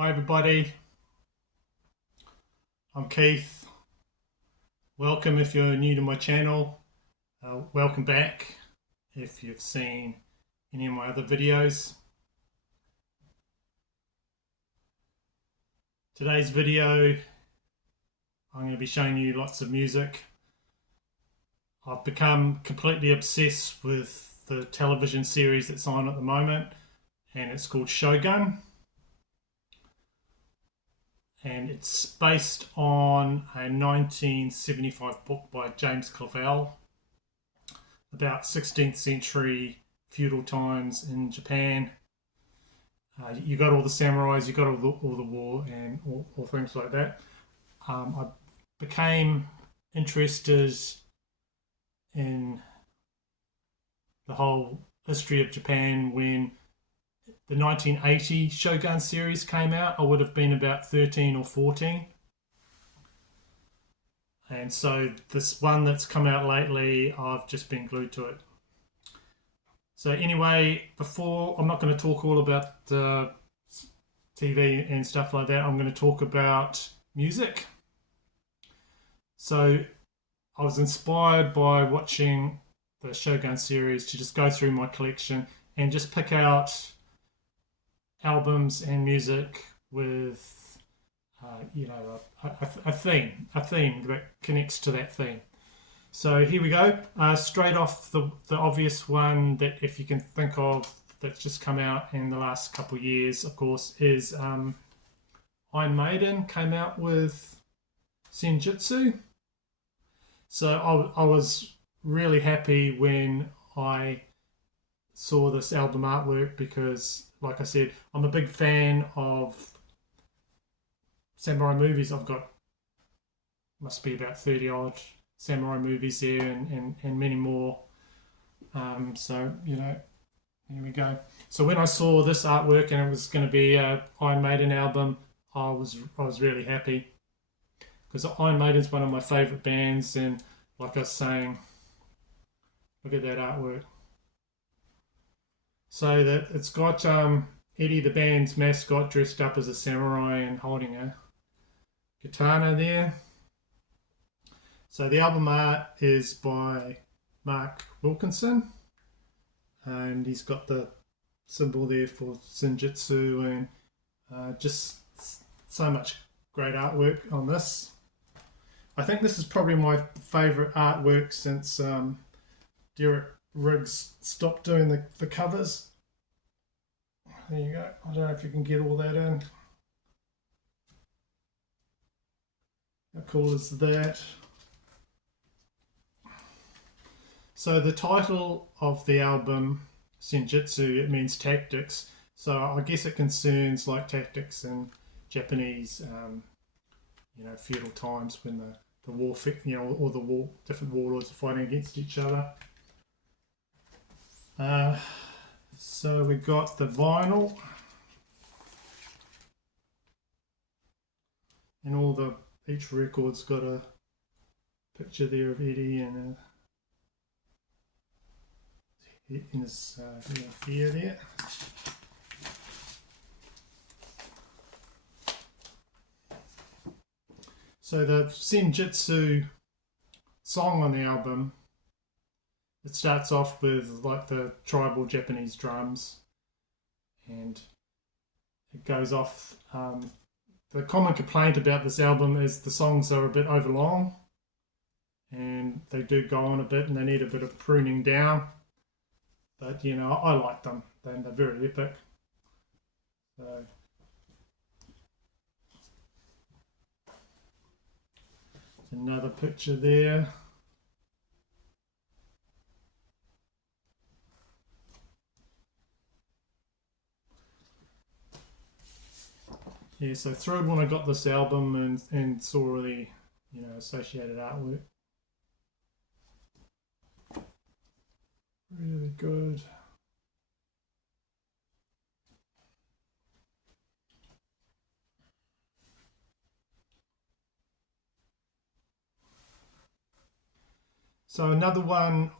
Hi everybody, I'm Keith. Welcome if you're new to my channel. Welcome back if you've seen any of my other videos. Today's video, I'm going to be showing you lots of music. I've become completely obsessed with the television series that's on at the moment, and it's called Shogun. And it's based on a 1975 book by James Clavell about 16th century feudal times in Japan. You got all the samurais, you got all the war and all things like that. I became interested in the whole history of Japan when the 1980 Shogun series came out. I would have been about 13 or 14. And so this one that's come out lately, I've just been glued to it. So anyway, I'm not going to talk all about TV and stuff like that. I'm going to talk about music. So I was inspired by watching the Shogun series to just go through my collection and just pick out albums and music with a theme that connects to that theme. So here we go. Straight off, the obvious one that if you can think of that's just come out in the last couple of years, of course, is Iron Maiden came out with Senjutsu. So I was really happy when I saw this album artwork because, like I said, I'm a big fan of samurai movies. I've got, must be about 30 odd samurai movies there and many more. So, here we go. So when I saw this artwork and it was going to be a Iron Maiden album, I was really happy because Iron Maiden's one of my favourite bands, and like I was saying, look at that artwork. So that it's got Eddie, the band's mascot, dressed up as a samurai and holding a katana there. So the album art is by Mark Wilkinson, and he's got the symbol there for Senjutsu, and just so much great artwork on this. I think this is probably my favourite artwork since Derek Riggs stopped doing the covers. There you go. I don't know if you can get all that in. How cool is that? So the title of the album, Senjutsu, it means tactics. So I guess it concerns like tactics in Japanese, feudal times when the war, all the different warlords are fighting against each other. So we've got the vinyl and each record's got a picture there of Eddie and in his fear there. So the Senjutsu song on the album, it starts off with like the tribal Japanese drums, and it goes off. The common complaint about this album is the songs are a bit overlong, and they do go on a bit, and they need a bit of pruning down. But I like them. They're very epic. So another picture there. Yeah, so thrilled when I got this album and saw all the associated artwork. Really good. So another one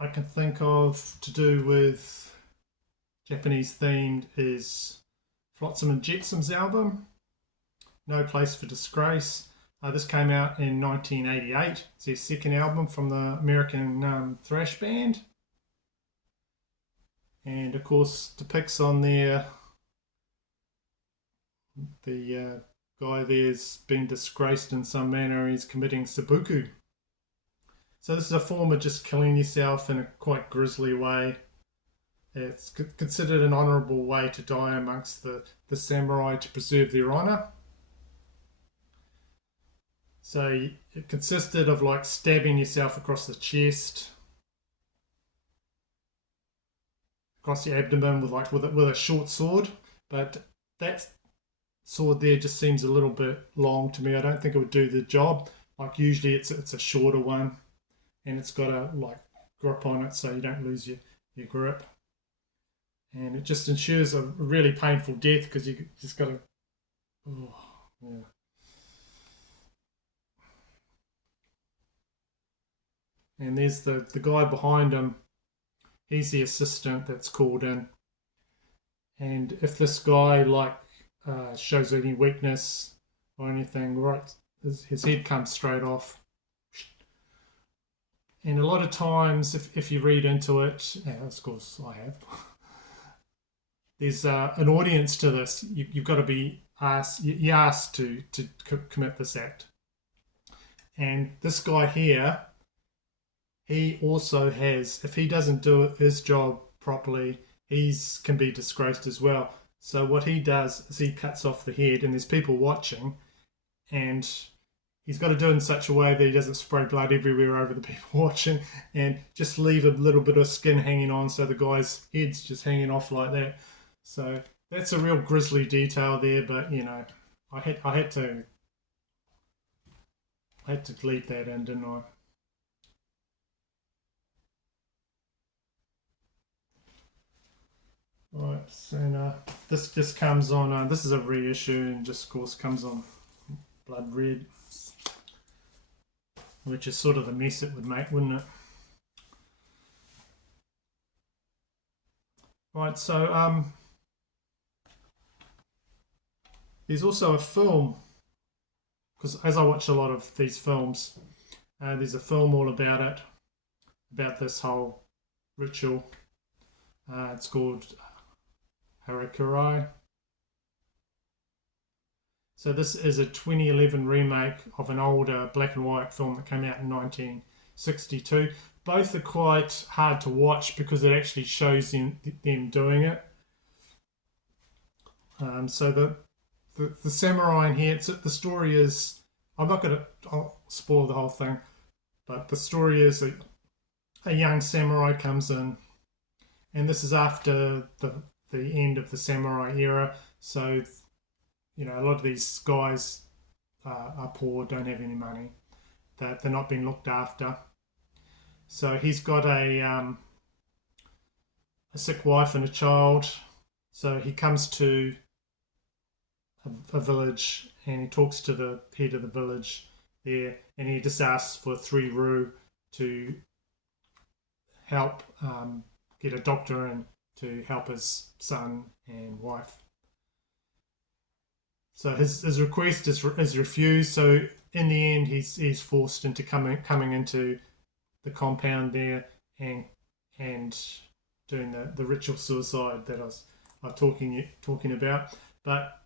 I can think of to do with Japanese themed is Flotsam and Jetsam's album, No Place for Disgrace. This came out in 1988. It's their second album from the American thrash band. And of course depicts on there the guy there's been disgraced in some manner. He's committing seppuku. So this is a form of just killing yourself in a quite grisly way. It's considered an honourable way to die amongst the samurai to preserve their honour. So it consisted of like stabbing yourself across the chest, across the abdomen with a short sword. But that sword there just seems a little bit long to me. I don't think it would do the job. Like usually it's a shorter one, and it's got a like grip on it so you don't lose your grip. And it just ensures a really painful death because you just got to. Oh, yeah. And there's the guy behind him. He's the assistant that's called in. And if this guy shows any weakness or anything, right, his head comes straight off. And a lot of times, if you read into it, of course I have, there's an audience to this. You've got to be asked. You're asked to commit this act. And this guy here, he also has, if he doesn't do his job properly, he can be disgraced as well. So what he does is he cuts off the head, and there's people watching, and he's got to do it in such a way that he doesn't spray blood everywhere over the people watching, and just leave a little bit of skin hanging on, so the guy's head's just hanging off like that. So that's a real grisly detail there, but you know, I had to leave that in, didn't I? Right, so now this just comes on. This is a reissue, and just of course comes on blood red, which is sort of the mess it would make, wouldn't it? Right, so there's also a film, because as I watch a lot of these films, there's a film all about it, about this whole ritual. It's called Harakiri. So this is a 2011 remake of an older black and white film that came out in 1962. Both are quite hard to watch because it actually shows them doing it. So the samurai in here, the story is, I'll spoil the whole thing, but the story is a young samurai comes in, and this is after the end of the samurai era. So, you know, a lot of these guys are poor, don't have any money, that they're not being looked after. So he's got a sick wife and a child. So he comes to a village, and he talks to the head of the village there, and he just asks for 3 rue to help get a doctor in to help his son and wife. So his request is refused. So in the end, he's forced into coming into the compound there and doing the ritual suicide that I was talking about. But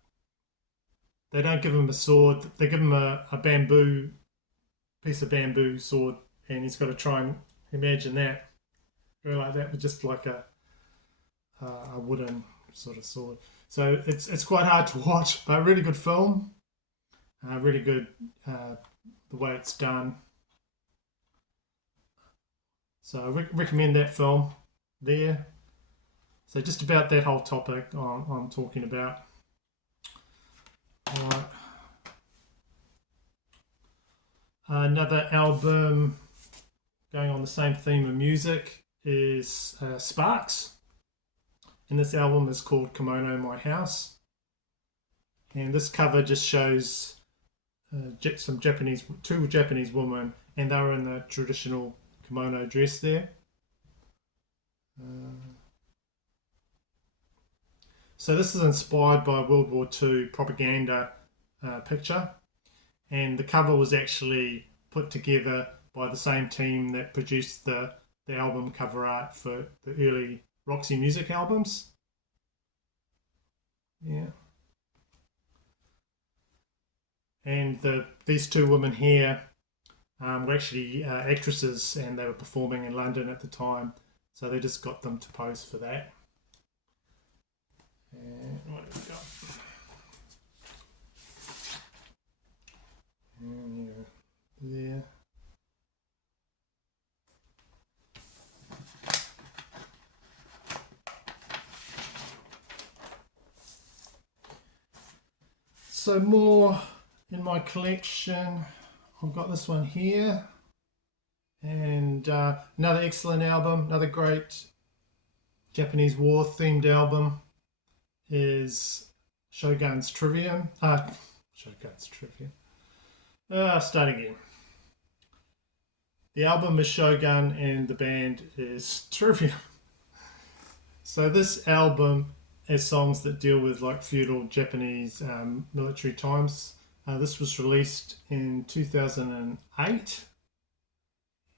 they don't give him a sword. They give him a piece of bamboo sword, and he's got to try and imagine that, really like that, with just like a wooden sort of sword. So it's quite hard to watch, but a really good film. Really good the way it's done. So I recommend that film there. So just about that whole topic I'm talking about. All right. Another album going on the same theme of music is Sparks. And this album is called Kimono My House. And this cover just shows two Japanese women, and they're in the traditional kimono dress there. So this is inspired by World War II propaganda picture, and the cover was actually put together by the same team that produced the album cover art for the early Roxy Music albums. Yeah. And these two women here were actually actresses, and they were performing in London at the time, so they just got them to pose for that. And what have we got? And there. So more in my collection. I've got this one here, and another excellent album, another great Japanese war themed album is Shogun's Trivium. Shogun's Trivium. Start again. The album is Shogun and the band is Trivium. So this album has songs that deal with like feudal Japanese military times. This was released in 2008,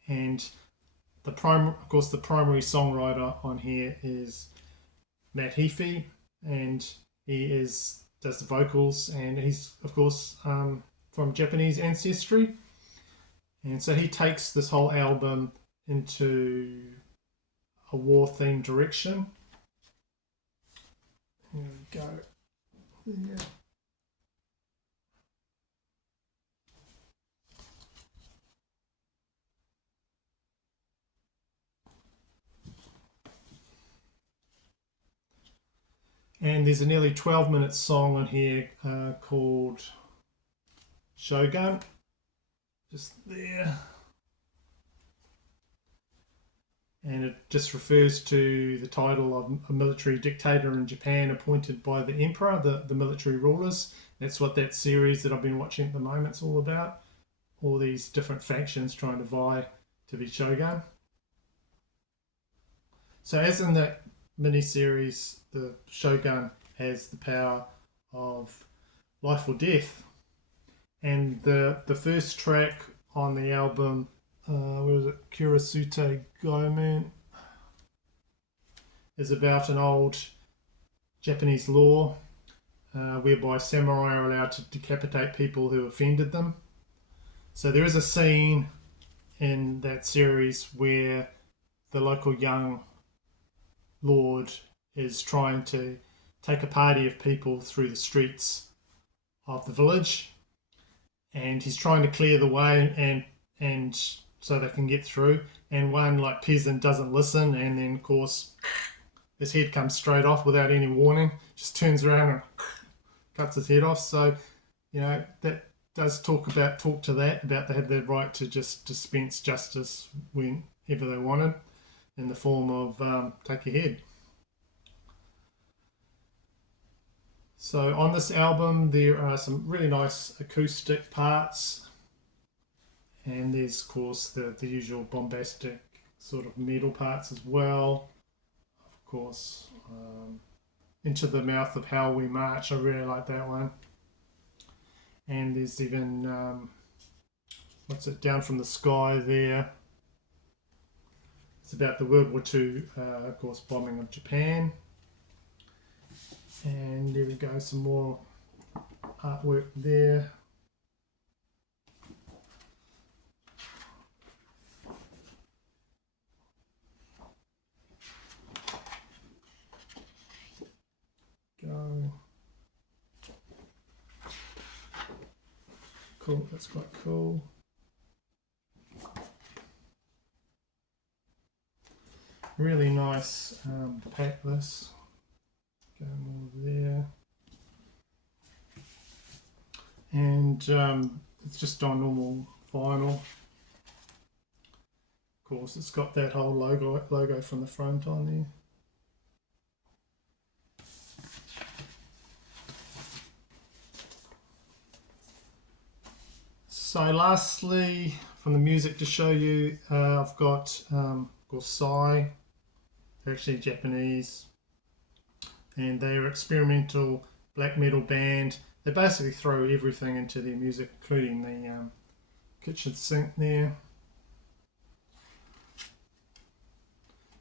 and of course, the primary songwriter on here is Matt Heafy, and he does the vocals, and he's of course from Japanese ancestry, and so he takes this whole album into a war-themed direction. Here we go. Yeah. And there's a nearly 12-minute song on here called Shogun. Just there. And it just refers to the title of a military dictator in Japan appointed by the emperor, the military rulers. That's what that series that I've been watching at the moment is all about. All these different factions trying to vie to be shogun. So as in that mini-series, the shogun has the power of life or death. And the first track on the album, where was it? Kurosute Goemon, is about an old Japanese law whereby samurai are allowed to decapitate people who offended them. So there is a scene in that series where the local young lord is trying to take a party of people through the streets of the village, and he's trying to clear the way and so they can get through, and one like peasant doesn't listen, and then of course his head comes straight off without any warning, just turns around and cuts his head off. So that does talk to that about they had the right to just dispense justice whenever they wanted, in the form of take your head. So on this album there are some really nice acoustic parts, and there's of course the usual bombastic sort of metal parts as well. Of course, Into the Mouth of How We March, I really like that one. And there's even Down from the Sky there. It's about the World War II, of course, bombing of Japan. And there we go, some more artwork there. Go. Cool, that's quite cool. Really nice pack this. Go more there. And it's just on normal vinyl. Of course, it's got that whole logo from the front on there. So lastly, from the music to show you, I've got of course Psy. They're actually Japanese. and they're experimental black metal band. They basically throw everything into their music, including the kitchen sink there.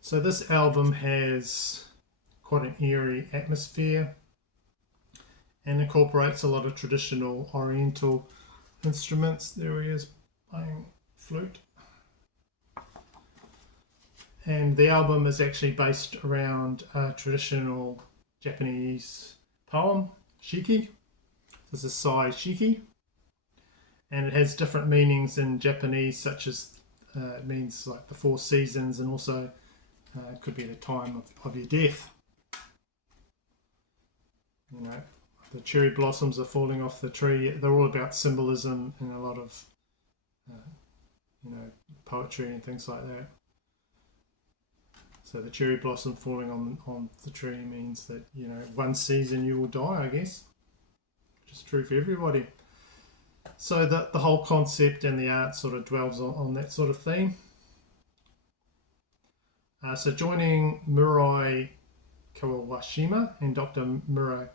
So this album has quite an eerie atmosphere and incorporates a lot of traditional oriental instruments. There he is playing flute. And the album is actually based around a traditional Japanese poem, shiki. This is Sai Shiki. And it has different meanings in Japanese, such as it means like the 4 seasons, and also it could be the time of your death. You know, the cherry blossoms are falling off the tree. They're all about symbolism and a lot of, you know, poetry and things like that. So the cherry blossom falling on the tree means that, you know, one season you will die, I guess. Which is true for everybody. So the whole concept and the art sort of dwells on that sort of theme. So joining Murai Kawashima and Dr. Murai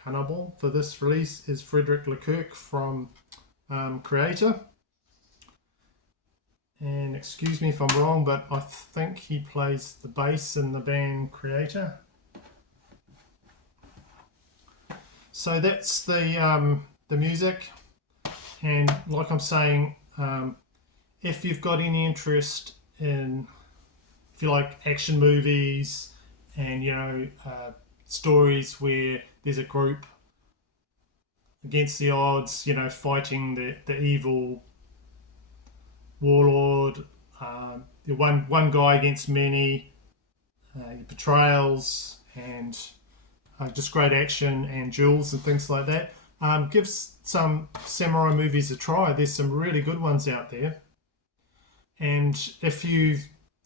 Kanabo for this release is Frederick Leclerc from Creator. And excuse me if I'm wrong, but I think he plays the bass in the band Creator. So that's the music. And like I'm saying, if you've got any interest in, if you like action movies and, you know, stories where there's a group against the odds, you know, fighting the evil warlord, one guy against many, betrayals and just great action and duels and things like that. Give some samurai movies a try. There's some really good ones out there. And if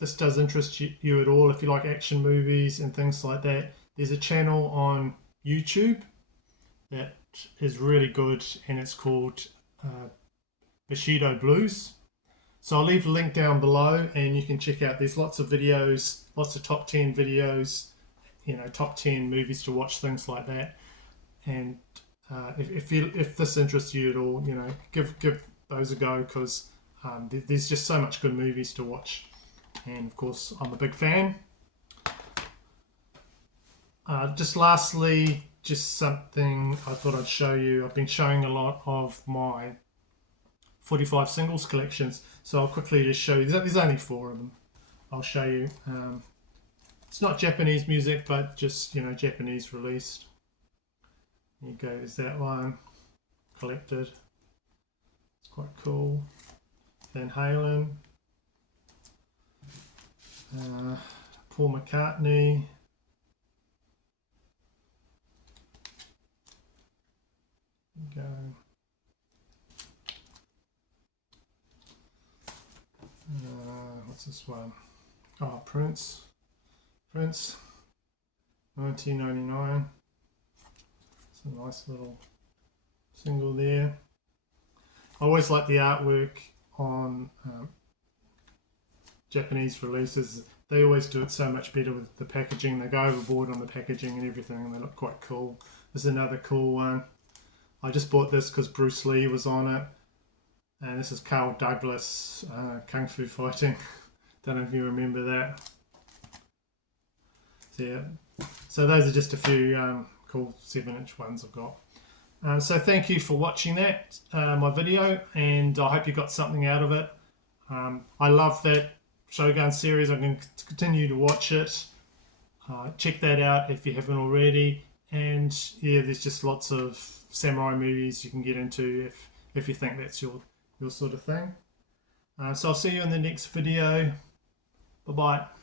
this does interest you at all, if you like action movies and things like that, there's a channel on YouTube that is really good, and it's called Bushido Blues. So I'll leave a link down below, and you can check out. There's lots of videos, lots of top 10 videos, you know, top 10 movies to watch, things like that. And if this interests you at all, you know, give those a go, because there's just so much good movies to watch. And of course, I'm a big fan. Just lastly, just something I thought I'd show you. I've been showing a lot of my 45 singles collections, so I'll quickly just show you. There's only 4 of them. I'll show you. It's not Japanese music, but just, you know, Japanese released. Here you go, there's that one, collected. It's quite cool. Van Halen, Paul McCartney. There you go. What's this one? Oh, Prince, 1999. It's a nice little single there. I always like the artwork on Japanese releases. They always do it so much better with the packaging. They go overboard on the packaging and everything, and they look quite cool. This is another cool one. I just bought this because Bruce Lee was on it. And this is Carl Douglas, Kung Fu Fighting. Don't know if you remember that. So, yeah. So those are just a few cool 7-inch ones I've got. So thank you for watching that, my video, and I hope you got something out of it. I love that Shogun series. I'm going to continue to watch it. Check that out if you haven't already. And yeah, there's just lots of samurai movies you can get into if you think that's your sort of thing. So I'll see you in the next video. Bye-bye.